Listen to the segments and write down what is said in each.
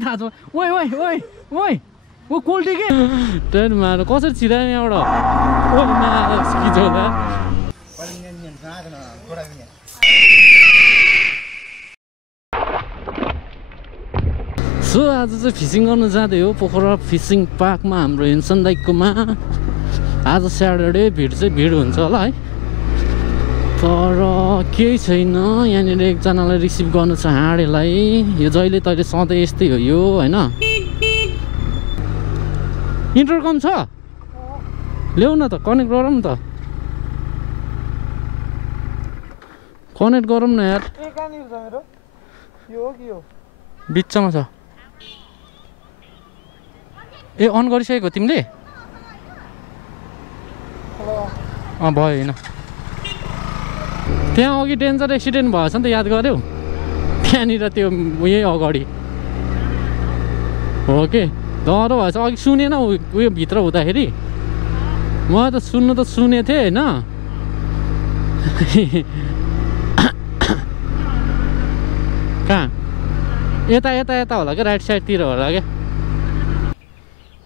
ओइ ओइ ओइ ओइ ओ कोल्टी के ट्रेन मार कसरी छिरायो यहाँबाट ओइ मा स्किजोला सो आज चाहिँ फिसिङ गर्न जाँदै हो पोखरा फिसिङ पार्कमा हाम्रो हेन्सन दाइकोमा आज स्याटरडे भिड हुन्छ होला है तर केही छैन यहाँनिर एकजनालाई रिसिभ गर्नु छ हाँडेलाई यो जहिले तहिले सधैँ यस्तै हो यो हैन इन्टरकम छ ल्याउ न त कनेक्ट गरौँ न त कनेक्ट गरौँ न यार बिचमा छ ए अन गरिसकेको तिमीले भयो होइन त्यहाँ अघि डेन्जर एक्सिडेन्ट भएछ नि त याद गर्यौ त्यहाँनिर त्यो उयो अगाडि हो के डह्रो भएछ अघि सुनेन उयो भित्र हुँदाखेरि म त सुन्नु त सुनेको थिएँ होइन कहाँ यता यता यता होला क्या राइट साइडतिर होला क्या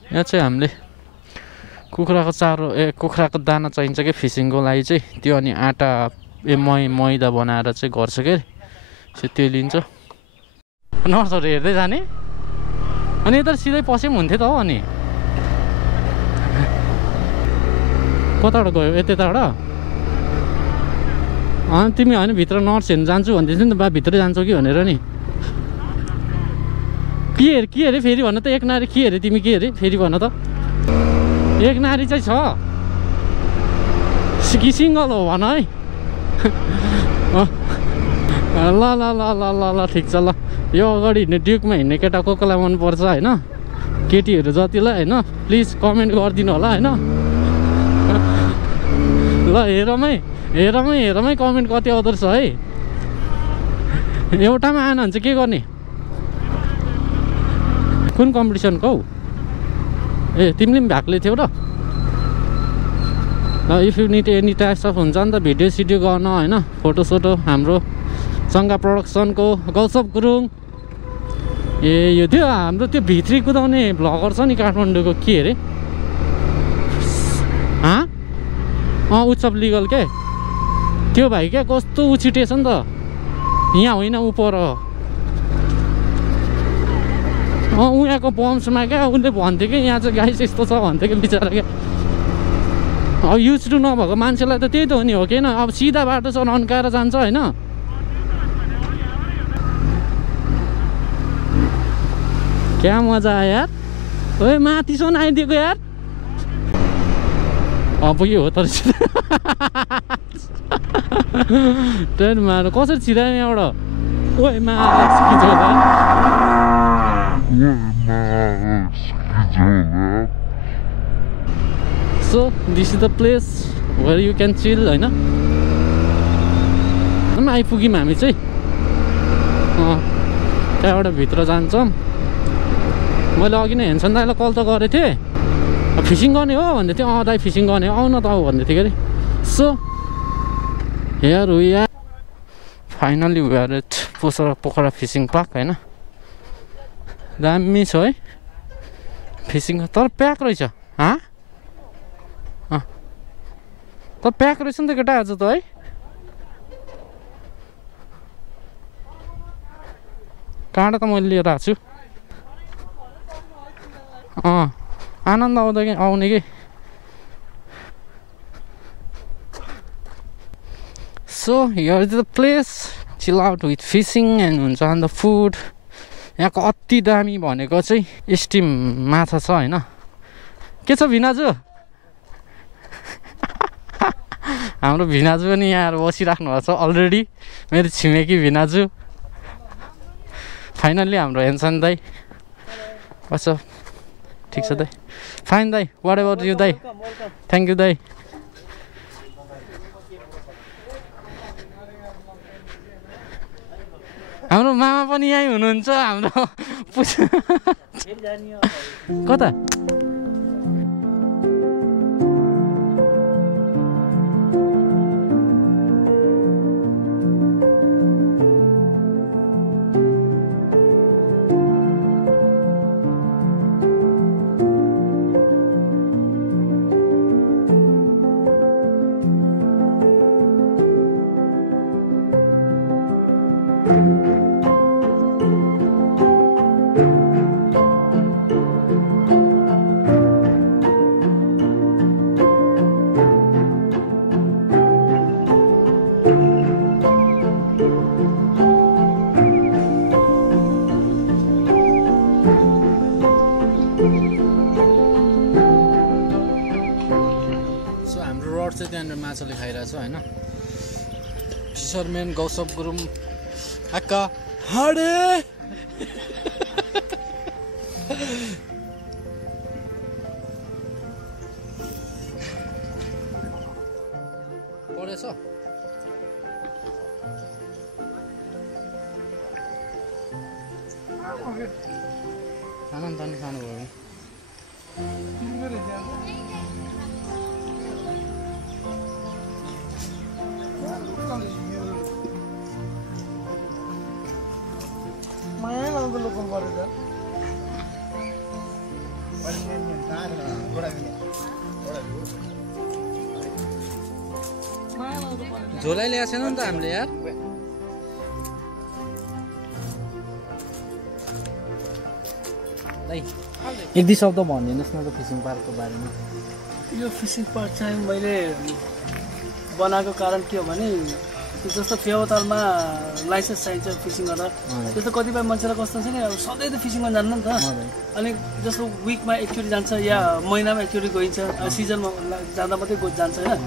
यहाँ चाहिँ हामीले कुखुराको चारो कुखुराको दाना चाहिन्छ क्या फिसिङको लागि चाहिँ त्यो अनि आँटा मैदा बनाएर चाहिँ गर्छ क्या त्यो लिन्छ नर्सहरू हेर्दै जाने अनि यता सिधै पसे पनि हुन्थ्यो त हो अनि कताबाट गयो यताबाट अनि तिमी होइन भित्र नर्स हेर्नु जान्छु भन्दैथियो नि त बा भित्रै जान्छौ कि भनेर नि के अरे फेरि भन त एक नारी के अरे तिमी के अरे फेरि भन त एक नारी चाहिँ छ कि सिङ्गल हो भन है ल ल ल ल ल ल ठिक छ ल यो अगाडि हिँड्ने ड्युकमा हिँड्ने केटा को कोलाई मनपर्छ होइन केटीहरू जतिलाई होइन प्लिज कमेन्ट गरिदिनु होला होइन ल हेरमै कमेन्ट कति आउँदो रहेछ है एउटामा आएन भने चाहिँ के गर्ने कुन कम्पिटिसनको हौ ए तिमीले पनि भाग लिएको थियौ र if you need any types of हुन्छ नि त भिडियो सिडियो गर्न होइन फोटोसोटो हाम्रो सङ्गा प्रोडक्सनको गौसप गुरुङ ए यो त्यो हाम्रो त्यो भित्री कुदाउने भ्लगर छ नि काठमाडौँको के अरे उत्सव लिगल के त्यो भाइ क्या कस्तो उछिटेछ नि त यहाँ होइन ऊ पर उहाँको बम्समा क्या उसले भन्थ्यो कि यहाँ चाहिँ गाइस यस्तो छ भन्थ्यो कि बिचरा क्या अब युज टु नभएको मान्छेलाई त त्यही त हो नि हो कि अब सिधा बाटो छ अन्काएर जान्छ होइन क्या मजा आयो यार ओए माथिसम्म आइदिएको यार पुग्यो हो तर ट्रेन मार कसरी छिरायो यहाँबाट ओए मा So this is the place where you can chill होइन आइपुग्यौँ हामी चाहिँ त्यहाँबाट भित्र जान्छौँ मैले अघि नै हेन्सन दाइलाई कल त गरेको थिएँ फिसिङ गर्ने हो भन्दै थियो दाइ फिसिङ गर्ने हो आउन त आऊ भन्दै थियो कि so here we are finally we are at Pokhara fishing park होइन दामी छ है फिसिङ तर प्याक रहेछ तर प्याक रहेछ नि त केटा आज त है काँडा त मैले लिएर आएको छु आनन्द आउने कि so here is the place chill out with fishing and हुन्छ अन्त फुड यहाँको अति दामी भनेको चाहिँ स्टिम माछा छ होइन के छ भिनाजु हाम्रो भिनाजु पनि यहाँ बसिराख्नु भएको छ अलरेडी मेरो छिमेकी भिनाजु फाइनल्ली हाम्रो हेन्सन दाइ कस्तो ठिक छ दाइ फाइन दाइ वाट एभर यु दाइ थ्याङ्क यू दाइ हाम्रो मामा पनि यहीँ हुनुहुन्छ हाम्रो कता सो हाम्रो रड चाहिँ त्यहाँनिर माछाले खाइरहेछ होइन फिसरम्यान गौसब गुरुङ आक्का हाडे परेछ खाना नि खानु भयो माया लाउँदै लोकल गरेर झोलै ल्याएको छैन नि त हामीले यार एक दुई शब्द भनिदिनुहोस् न त फिसिङ पार्कको बारेमा यो फिसिङ पार्क चाहिँ मैले बनाएको कारण के हो भने जस्तो फेवातालमा लाइसेन्स चाहिन्छ फिसिङ गर्दा त्यस्तो कतिपय मान्छेलाई कस्तो छ नि अब सधैँ त फिसिङ गर्न जान्नु नि त अनि जस्तो विकमा एकचोटि जान्छ या महिनामा एकचोटि गइन्छ सिजनमा जाँदा मात्रै जान्छ होइन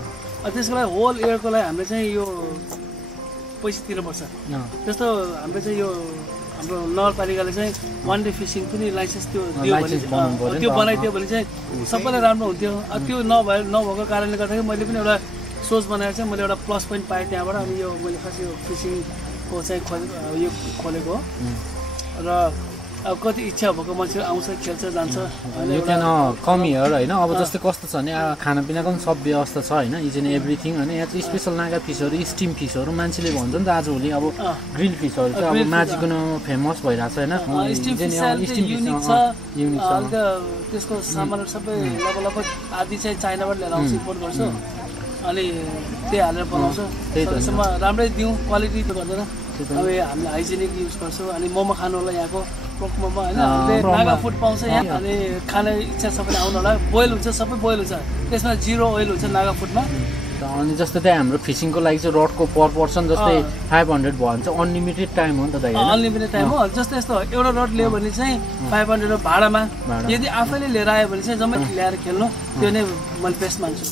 त्यसको लागि होल इयरको लागि हामीले चाहिँ यो पैसा तिर्नुपर्छ जस्तो हामीले चाहिँ यो हाम्रो नगरपालिकाले चाहिँ वान डे फिसिङ पनि लाइसेन्स त्यो दियो भने त्यो बनाइदियो भने चाहिँ सबैलाई राम्रो हुन्थ्यो त्यो नभएको कारणले गर्दाखेरि मैले पनि एउटा सोच बनाएर चाहिँ मैले एउटा प्लस पोइन्ट पाएँ त्यहाँबाट अनि यो मैले खास यो फिसिङको चाहिँ यो खोलेको हो र अब कति इच्छा भएको मान्छेहरू आउँछ खेल्छ जान्छ यो त्यहाँ कमीहरू होइन अब जस्तै कस्तो छ भने खानापिनाको पनि सब व्यवस्था छ होइन इच एन्ड एभ्रिथिङ होइन यहाँ चाहिँ स्पेसल नागा फिसहरू स्टिम फिसहरू मान्छेले भन्छ नि त आजभोलि अब ग्रिल फिसहरू चाहिँ अब माझीको नाममा फेमस भइरहेको छ होइन स्टिम फिस युनिक छ अन्त त्यसको सामानहरू सबै लगभग आदि चाहिँ चाइनाबाट लिएर आउँछ इम्पोर्ट गर्छु अनि त्यही हालेर बनाउँछ सकेसम्म राम्रै दिउँ क्वालिटी त गर्दैन अब हामीले हाइजेनिक युज गर्छौँ अनि मोमो खानु होला यहाँको पोक मोमो होइन हामीले नागा फुड पाउँछ यहाँ अनि खाने इच्छा सबैले आउनु होला बोइल हुन्छ सबै बोइल हुन्छ त्यसमा 0 ओइल हुन्छ नागा फुडमा अनि जस्तो त्यहाँ हाम्रो फिसिङको लागि चाहिँ रडको पर पर्सन जस्तै 500 भयो भने चाहिँ अनलिमिटेड टाइम हो नि त दाइ अनलिमिटेड टाइम हो जस्तो यस्तो एउटा रड लियो भने चाहिँ 500 भाडामा यदि आफैले लिएर आयो भने चाहिँ जम्मै ल्याएर खेल्नु त्यो नै मैले बेस्ट मान्छु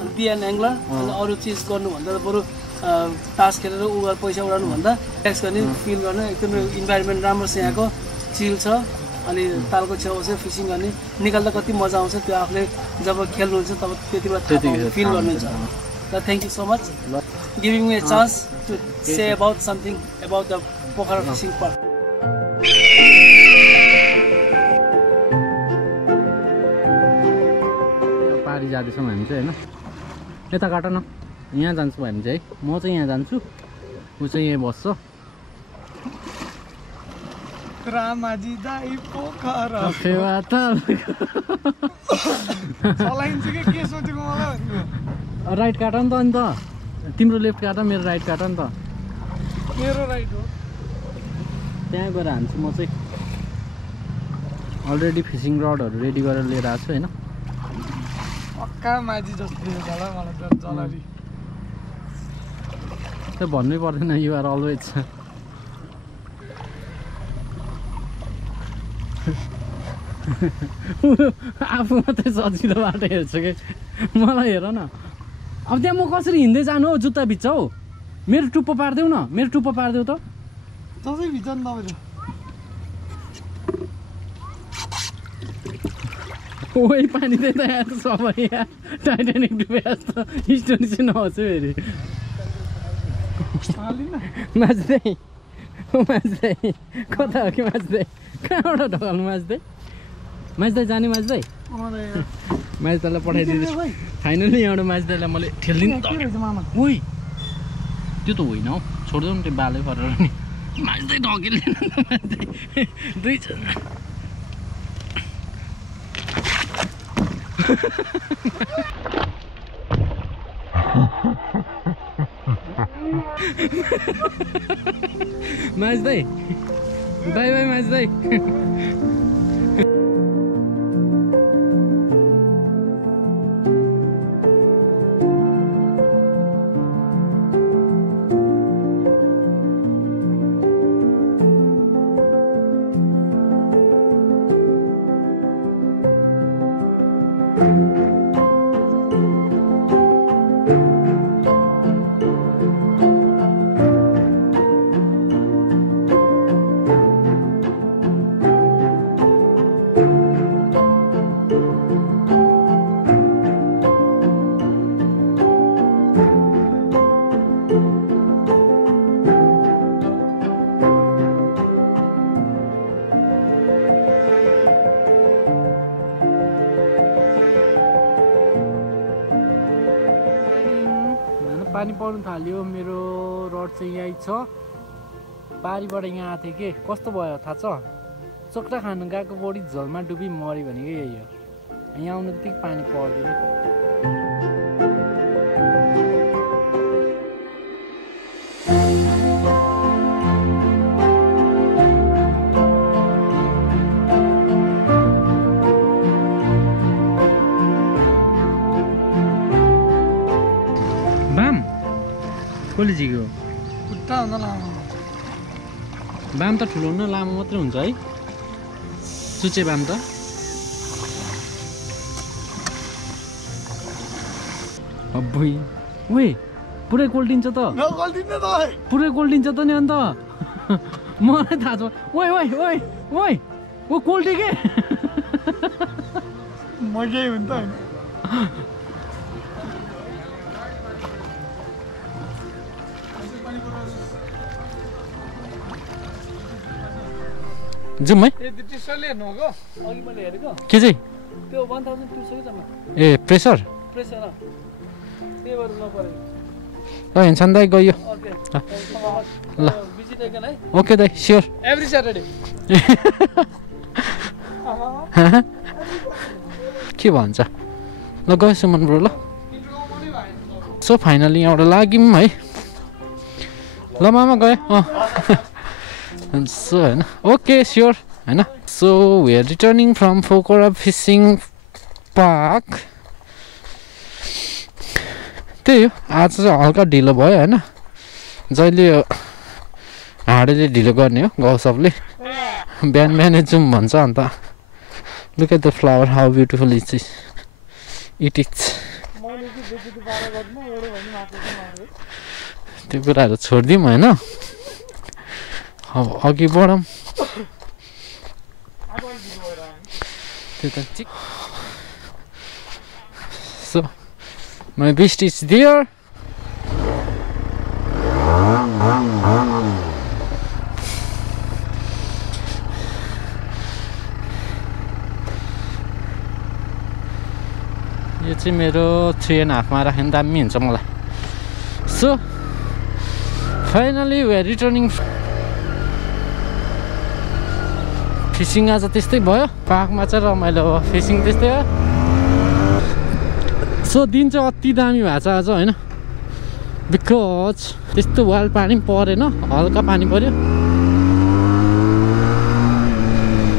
अनि बी एन्ड एङ्गलर अनि अरू चिज गर्नुभन्दा बरु तास खेलेर पैसा उडाउनुभन्दा ट्याक्स गर्ने फिल गर्ने एकदमै इन्भाइरोमेन्ट राम्रो छ यहाँको चिल छ अनि तालको छेउ चाहिँ फिसिङ गर्ने निकाल्दा कति मजा आउँछ त्यो आफूले जब खेल्नुहुन्छ तब त्यति बेला फिल गर्नुहुन्छ र thank you so much giving me a chance to say about something about the Pokhara fishing park पारी जाँदैछौँ हामी चाहिँ होइन यता काट न यहाँ जान्छौँ हामी चाहिँ म चाहिँ यहाँ जान्छु ऊ चाहिँ यहाँ बस्छ रामाजी दाइ पोखरा फेवाताल चलाइन्छ के सोचेको मलाई राइट काट नि त अनि त तिम्रो लेफ्ट काट मेरो राइट काट नि त मेरो राइट हो त्यहाँ गएर हान्छु म चाहिँ अलरेडी फिसिङ रडहरू रेडी गरेर लिएर आएको छु होइन पक्का माझी जस्तो होला मलाई त जलरी त्यो भन्नै पर्दैन युआर अलवेज आफू मात्रै सजिलो बाटो हेर्छु कि मलाई हेर न अब त्यहाँ म कसरी हिँड्दै जानु हौ जुत्ता भिज्छ हौ मेरो टुप्पो पारिदेऊ न मेरो टुप्पो पारिदेऊ त जसै भिज्छ नि तपाईँले ओइ पानी त्यही त यहाँ त सबै यहाँ टाइटानिक डुबे जस्तो स्टोरी चाहिँ नहोस् फेरि माझ्दै माझ्दै कता हो कि माझ्दै कहाँबाट ढकाल्नु माझ्दै माझ्दै जाने माझ्दै माझ्दैलाई पठाइदिँदैछु फाइनली यहाँबाट माझ्दैलाई मैले ठेलिदिनु ओइ त्यो त होइन हौ छोडिदेऊ न त्यो बालै परेर नि माझ्दै ढकिँदैन माझ्दै दुईजना माझ्दै बाई बाई माझ्दै पानी पर्न थाल्यो मेरो रड चाहिँ यही छ बारीबाट यहाँ आएको थिएँ के कस्तो भयो थाहा छ चोक्रा खानु गएको बढी झलमा डुबी मऱ्यो भनेको यही हो यहाँ आउनु बित्तिकै पानी पर्दैन बाम कसले जिग्यो खुट्टा हुन लामो बाम त ठुलो हुन लामो मात्रै हुन्छ है सुचे बाम त अब्बुई ओए पुरै कोल्टिन्छ त पुरै कोल्टिन्छ त नि अन्त मलाई थाहा छ ओए ओए ओए ओए ओ कोल्टी के मकै हुन्छ हैन जाउँ है ए टिसरले हेर्नुको अघि मैले हेरेको के चाहिँ त्यो 1200 जम्मा ए प्रेसर प्रेसर त्यही भएर नपरे ल हिँड्छन् दाइ गयो ओके ल बिजी देखेन है ओके दाइ स्योर एभ्री स्याटरडे के भन्छ ल गयो सुमन ब्रो ल सो फाइनली यहाँबाट लाग्यौँ है ल मामा गयो सो होइन ओके स्योर होइन so we are returning from Pokhara fishing park त्यही हो आज चाहिँ हल्का ढिलो भयो होइन जहिले हाडेले ढिलो गर्ने हो गाउँ सबले बिहान बिहानै जाउँ भन्छ अन्त look at the flower how beautiful it is त्यो कुराहरू छोडिदिउँ होइन अब अघि बढौँ त्यो त चिक so my beast is there यो चाहिँ मेरो 3.5 मा राख्यो भने दामी हुन्छ मलाई so finally we are returning fishing आज त्यस्तै भयो पार्कमा चाहिँ रमाइलो भयो फिसिङ त्यस्तै हो सो दिन चाहिँ अति दामी भएको छ आज होइन बिकज त्यस्तो वाल पानी पनि परेन हल्का पानी पर्यो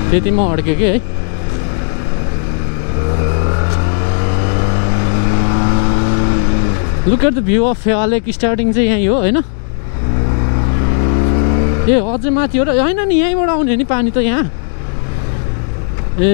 त्यतिमा अड्क्यो कि है look at the view of Phewa lake starting चाहिँ यहीँ हो होइन ए अझै माथि हो र होइन नि यहीँबाट आउने नि पानी त यहाँ ए